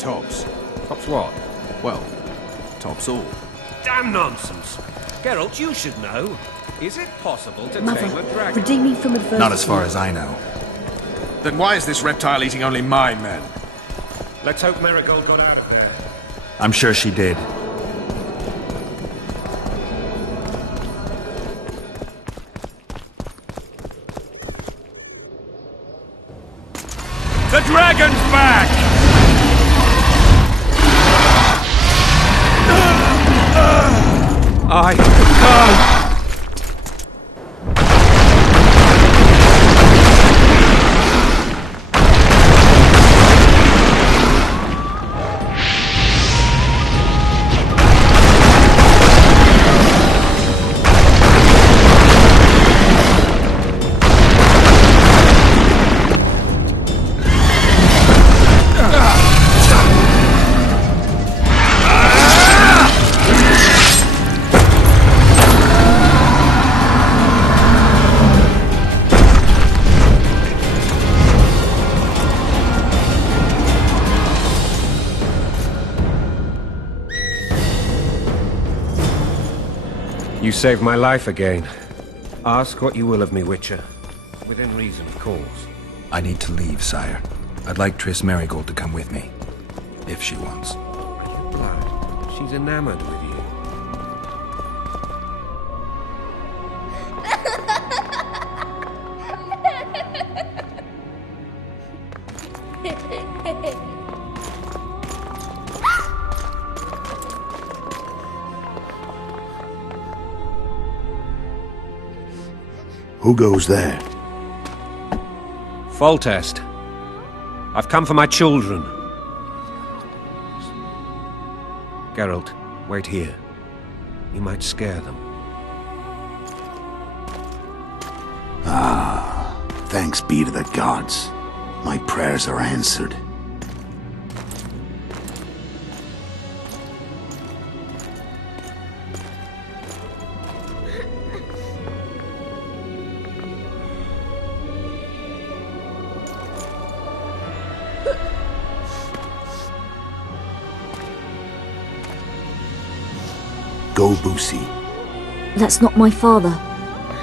tops. Tops what? Well, tops all. Damn nonsense! Geralt, you should know. Is it possible to Mother, tame a dragon? redeem me from adversity. Not as far as I know. Then why is this reptile eating only my men? Let's hope Marigold got out of there. I'm sure she did. The dragon's back! I can't! You saved my life again. Ask what you will of me, Witcher. Within reason, of course. I need to leave, sire. I'd like Triss Marigold to come with me. If she wants. Blood. She's enamored with you. Who goes there? Foltest. I've come for my children. Geralt, wait here. You might scare them. Ah, thanks be to the gods. My prayers are answered. Go, Boosie. That's not my father.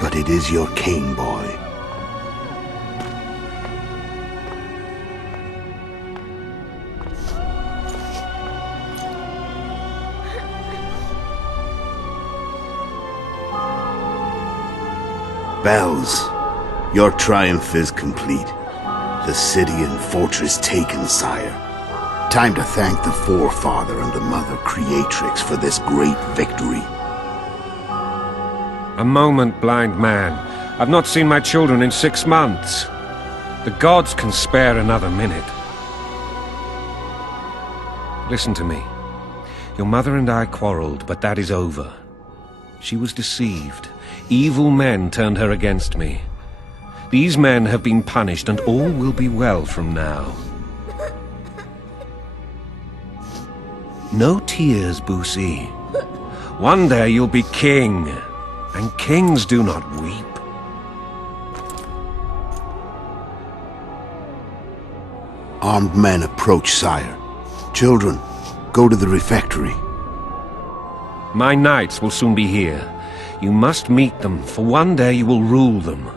But it is your king, boy. Bells, your triumph is complete. The city and fortress taken, sire. Time to thank the Forefather and the Mother Creatrix for this great victory. A moment, blind man. I've not seen my children in 6 months. The gods can spare another minute. Listen to me. Your mother and I quarreled, but that is over. She was deceived. Evil men turned her against me. These men have been punished, and all will be well from now. No tears, Boosie. One day you'll be king, and kings do not weep. Armed men approach, sire. Children, go to the refectory. My knights will soon be here. You must meet them, for one day you will rule them.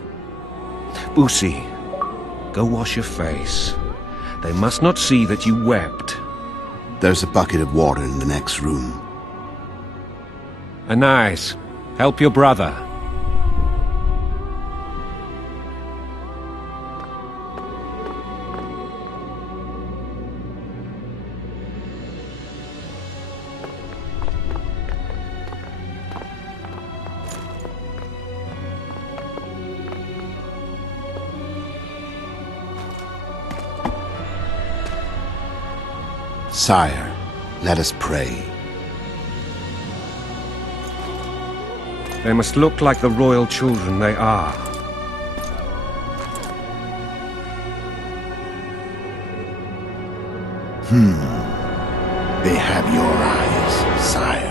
Boosie, go wash your face. They must not see that you wept. There's a bucket of water in the next room. Anais, help your brother. Sire, let us pray. They must look like the royal children they are. They have your eyes, sire.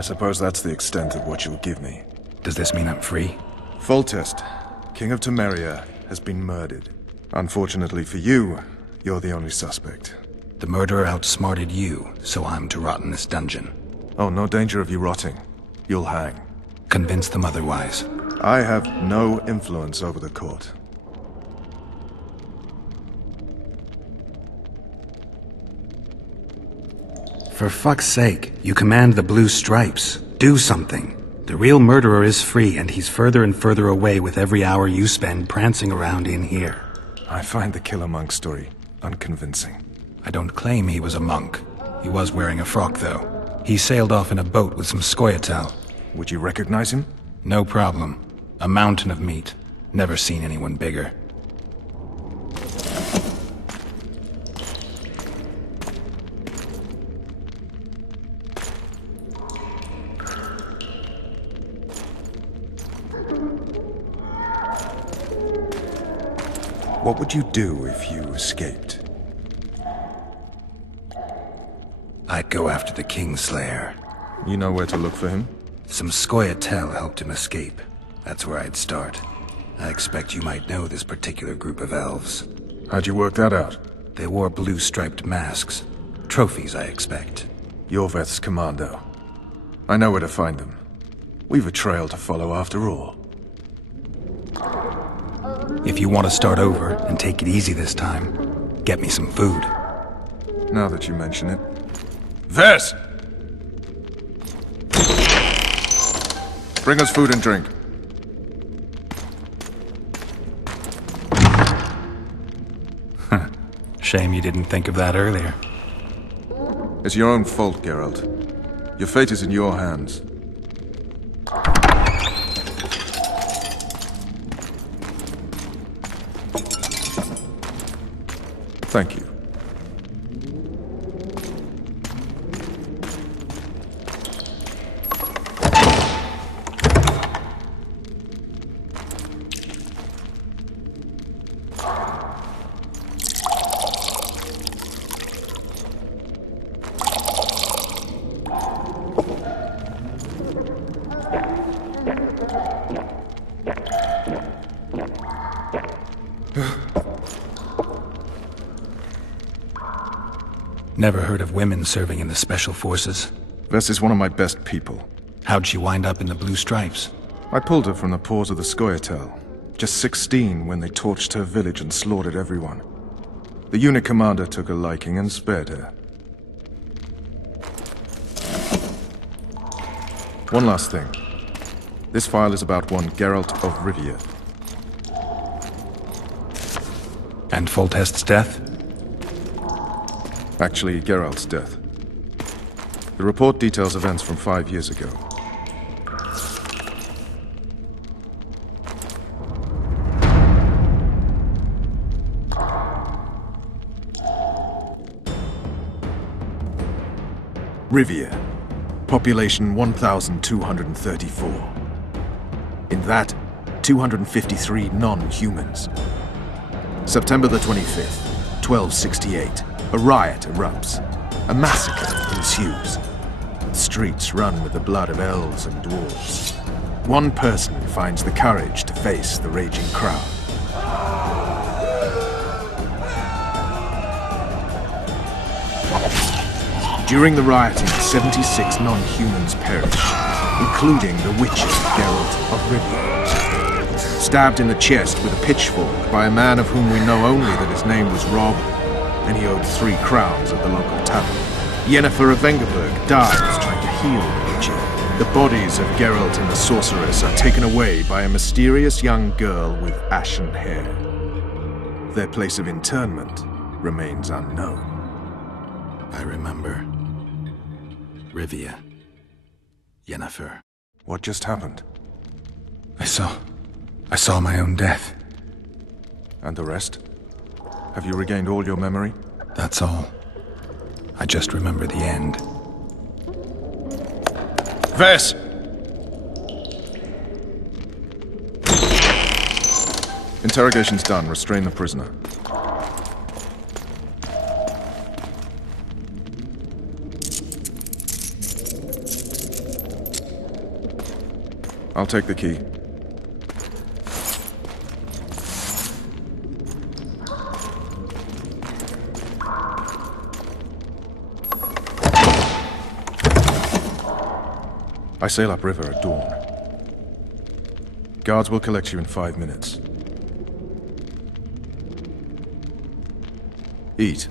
I suppose that's the extent of what you'll give me. Does this mean I'm free? Foltest, King of Temeria, has been murdered. Unfortunately for you, you're the only suspect. The murderer outsmarted you, so I'm to rot in this dungeon. Oh, no danger of you rotting. You'll hang. Convince them otherwise. I have no influence over the court. For fuck's sake, you command the blue stripes. Do something. The real murderer is free, and he's further and further away with every hour you spend prancing around in here. I find the Killer Monk story unconvincing. I don't claim he was a monk. He was wearing a frock, though. He sailed off in a boat with some Scoia'tael. Would you recognize him? No problem. A mountain of meat. Never seen anyone bigger. What would you do if you escaped? I'd go after the Kingslayer. You know where to look for him? Some Scoia'tael helped him escape. That's where I'd start. I expect you might know this particular group of elves. How'd you work that out? They wore blue-striped masks. Trophies, I expect. Yorveth's commando. I know where to find them. We've a trail to follow after all. If you want to start over and take it easy this time, get me some food. Now that you mention it. Ves! Bring us food and drink. Shame you didn't think of that earlier. It's your own fault, Geralt. Your fate is in your hands. Thank you. Never heard of women serving in the Special Forces. Ves is one of my best people. How'd she wind up in the Blue Stripes? I pulled her from the paws of the Scoia'tael. Just 16 when they torched her village and slaughtered everyone. The unit commander took a liking and spared her. One last thing. This file is about one Geralt of Rivia. And Foltest's death? Actually, Geralt's death. The report details events from 5 years ago. Rivia. Population 1,234. In that, 253 non-humans. September the 25th, 1268. A riot erupts. A massacre ensues. The streets run with the blood of elves and dwarves. One person finds the courage to face the raging crowd. During the rioting, 76 non-humans perish, including the witches Geralt of Rivia. Stabbed in the chest with a pitchfork by a man of whom we know only that his name was Rob, and he owed 3 crowns at the local tavern. Yennefer of Vengerberg dies trying to heal the witcher. The bodies of Geralt and the sorceress are taken away by a mysterious young girl with ashen hair. Their place of interment remains unknown. I remember. Rivia. Yennefer. What just happened? I saw my own death. And the rest? Have you regained all your memory? That's all. I just remember the end. Ves! Interrogation's done. Restrain the prisoner. I'll take the key. I sail upriver at dawn. Guards will collect you in 5 minutes. Eat.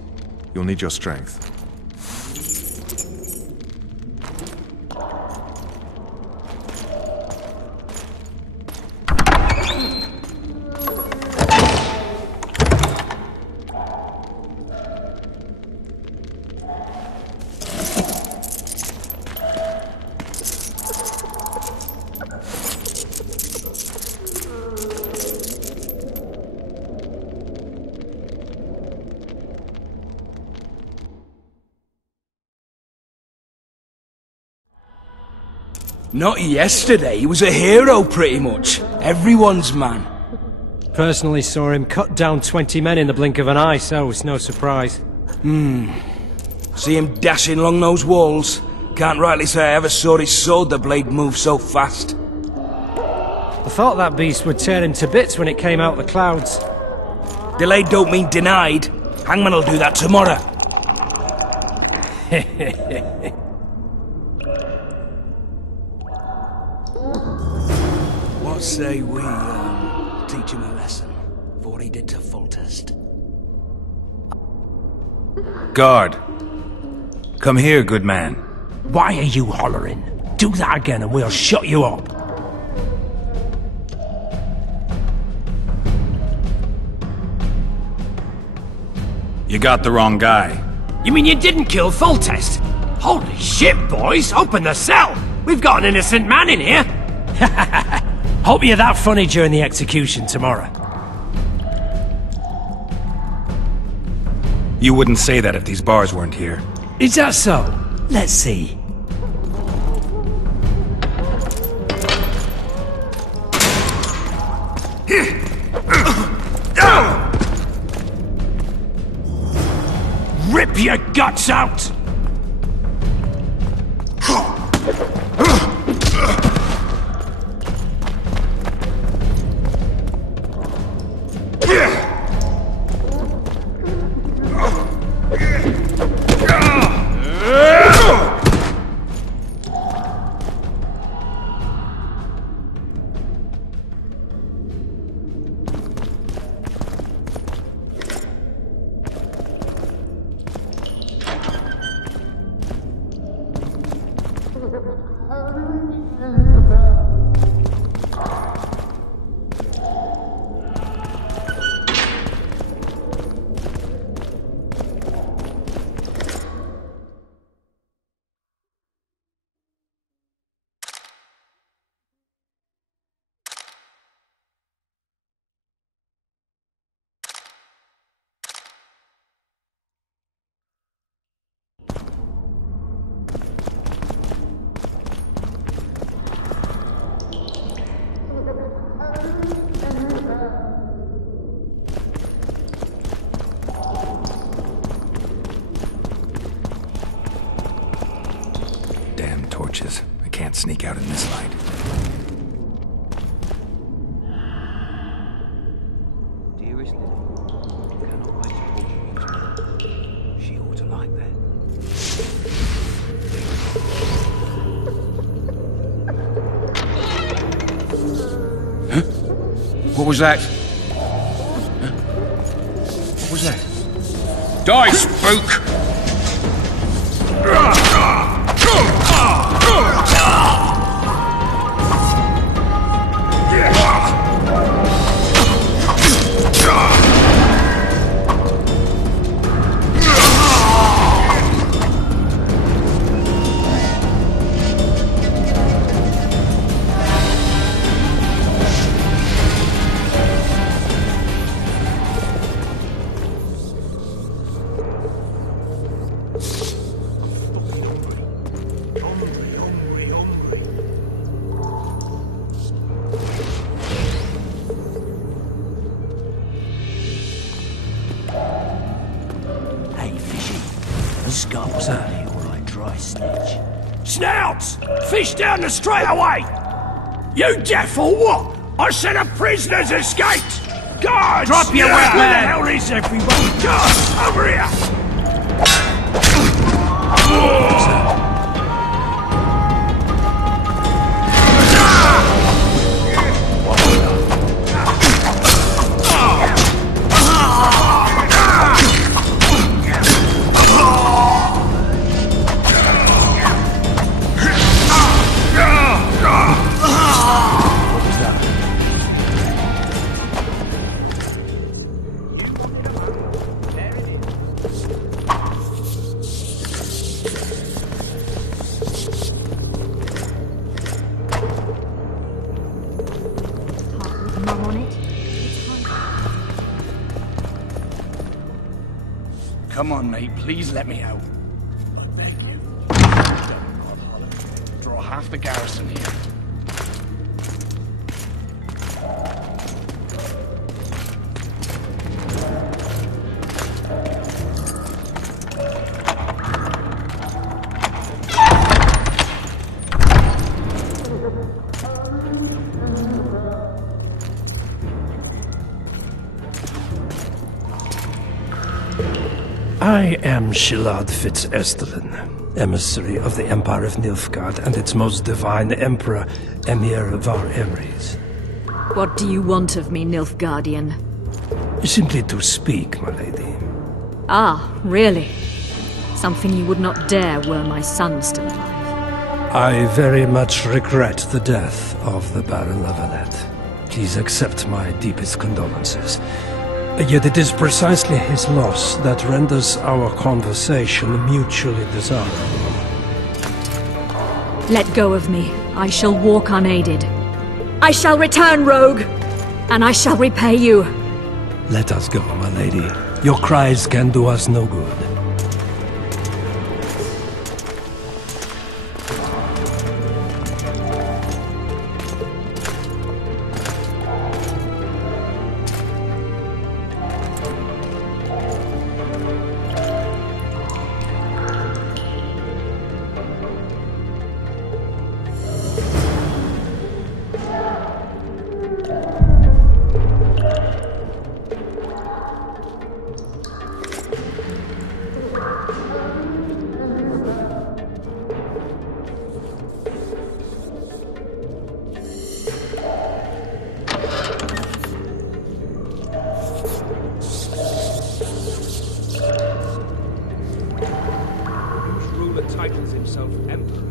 You'll need your strength. Not yesterday, he was a hero pretty much. Everyone's man. Personally saw him cut down 20 men in the blink of an eye, so it's no surprise. See him dashing along those walls. Can't rightly say I ever saw his sword the blade move so fast. I thought that beast would tear him to bits when it came out the clouds. Delayed don't mean denied. Hangman will do that tomorrow. What say we, teach him a lesson for what he did to Foltest? Guard. Come here, good man. Why are you hollering? Do that again and we'll shut you up. You got the wrong guy. You mean you didn't kill Foltest? Holy shit, boys! Open the cell! We've got an innocent man in here! Hope you're that funny during the execution tomorrow. You wouldn't say that if these bars weren't here. Is that so? Let's see. Rip your guts out! Torches. I can't sneak out in this light. Dearest Lily, you cannot wait to hold you once more. She ought to like that. Huh? What was that? Huh? What was that? Die, spook! Skulls early or I dry snitch. Snouts! Fish down the straightaway! You deaf or what? I said a prisoner's escaped! Guards! Drop your Where weapon! the hell is everyone? Guards, over here! Come on, mate. Please let me out. I beg you. God, Hollow. Draw half the garrison here. I am Shilad Fitz-Estelen, emissary of the Empire of Nilfgaard and its most divine Emperor, Emir Var Emrys. What do you want of me, Nilfgaardian? Simply to speak, my lady. Ah, really? Something you would not dare were my son still alive. I very much regret the death of the Baron Lavalette. Please accept my deepest condolences. Yet it is precisely his loss that renders our conversation mutually desirable. Let go of me. I shall walk unaided. I shall return, rogue! And I shall repay you. Let us go, my lady. Your cries can do us no good. Titles himself Emperor.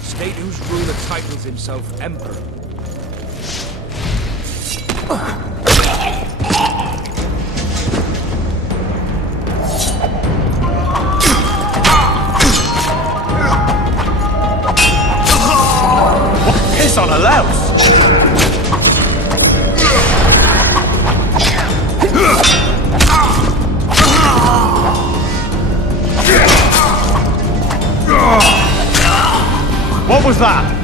State whose ruler titles himself Emperor. Piss on a louse! What was that?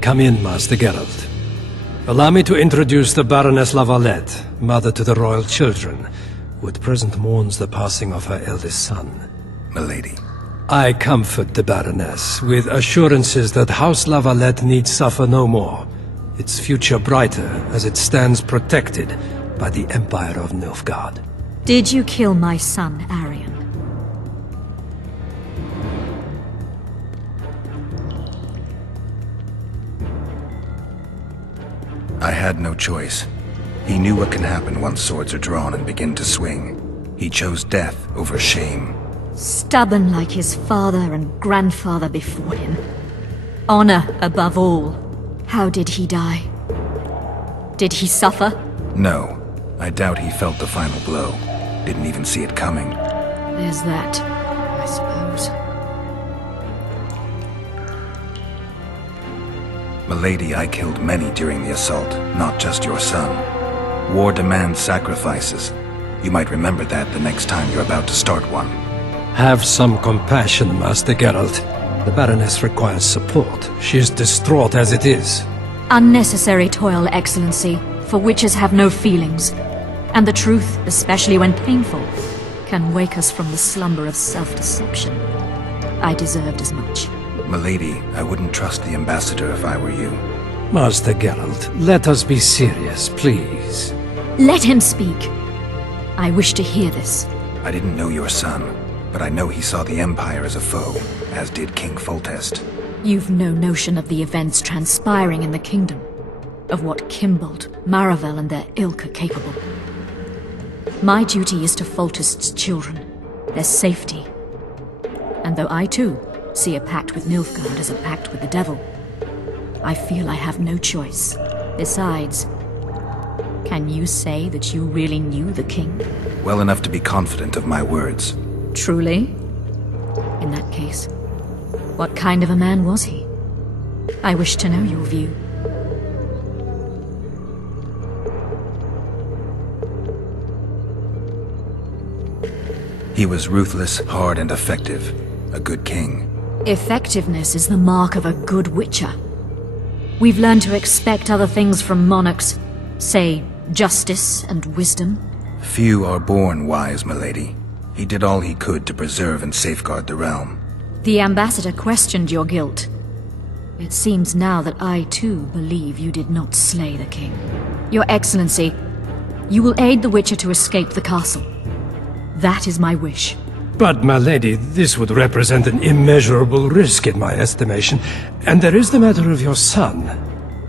Come in, Master Geralt. Allow me to introduce the Baroness Lavalette, mother to the royal children, who at present mourns the passing of her eldest son. Milady. I comfort the Baroness with assurances that House Lavalette need suffer no more, its future brighter as it stands protected by the Empire of Nilfgaard. Did you kill my son, Arion? I had no choice. He knew what can happen once swords are drawn and begin to swing. He chose death over shame. Stubborn like his father and grandfather before him. Honor above all. How did he die? Did he suffer? No. I doubt he felt the final blow. Didn't even see it coming. There's that, I suppose. Milady, I killed many during the assault, not just your son. War demands sacrifices. You might remember that the next time you're about to start one. Have some compassion, Master Geralt. The Baroness requires support. She is distraught as it is. Unnecessary toil, Excellency, for witches have no feelings. And the truth, especially when painful, can wake us from the slumber of self-deception. I deserved as much. Milady, I wouldn't trust the ambassador if I were you. Master Geralt, let us be serious, please. Let him speak. I wish to hear this. I didn't know your son, but I know he saw the Empire as a foe, as did King Foltest. You've no notion of the events transpiring in the kingdom, of what Kimbold, Maravel and their ilk are capable. My duty is to Foltest's children, their safety. And though I too see a pact with Nilfgaard as a pact with the devil, I feel I have no choice. Besides, can you say that you really knew the king? Well enough to be confident of my words. Truly? In that case, what kind of a man was he? I wish to know your view. He was ruthless, hard, and effective. A good king. Effectiveness is the mark of a good witcher. We've learned to expect other things from monarchs, say, justice and wisdom. Few are born wise, milady. He did all he could to preserve and safeguard the realm. The ambassador questioned your guilt. It seems now that I too believe you did not slay the king. Your Excellency, you will aid the witcher to escape the castle. That is my wish. But, my lady, this would represent an immeasurable risk in my estimation. And there is the matter of your son.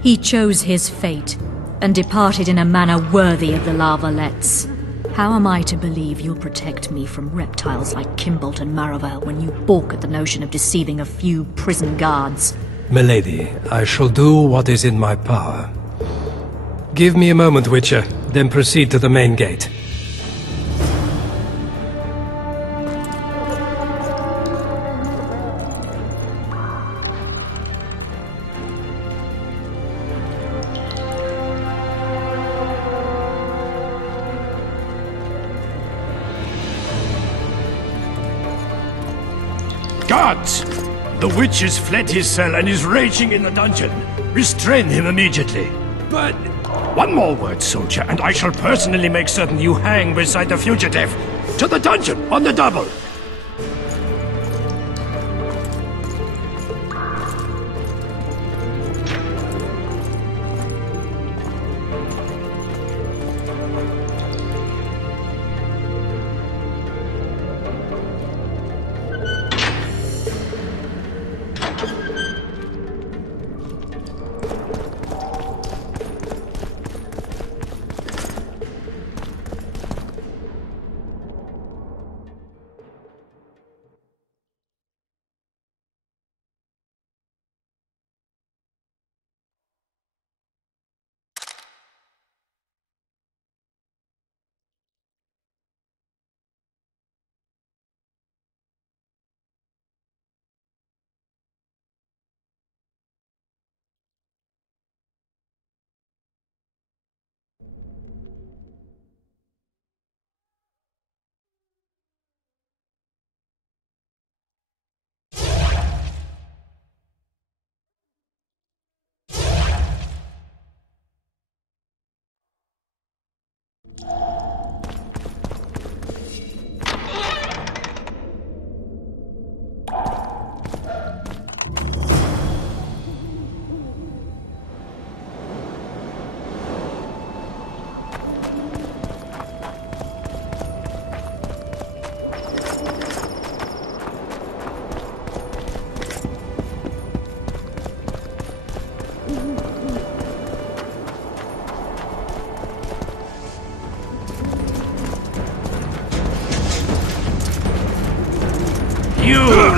He chose his fate, and departed in a manner worthy of the Lavalettes. How am I to believe you'll protect me from reptiles like Kimbold and Maravel when you balk at the notion of deceiving a few prison guards? Milady, I shall do what is in my power. Give me a moment, Witcher, then proceed to the main gate. Guards! The witch has fled his cell and is raging in the dungeon. Restrain him immediately. But... one more word, soldier, and I shall personally make certain you hang beside the fugitive. To the dungeon, on the double!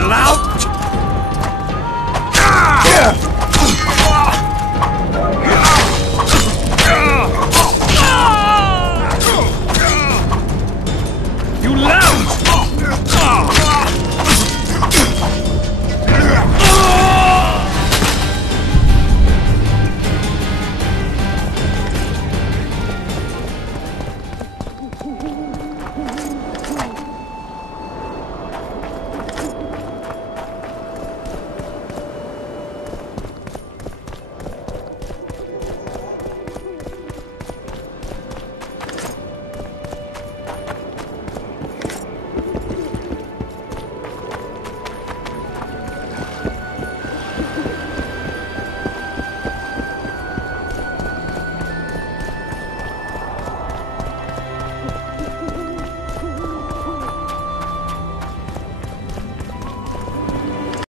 allowed?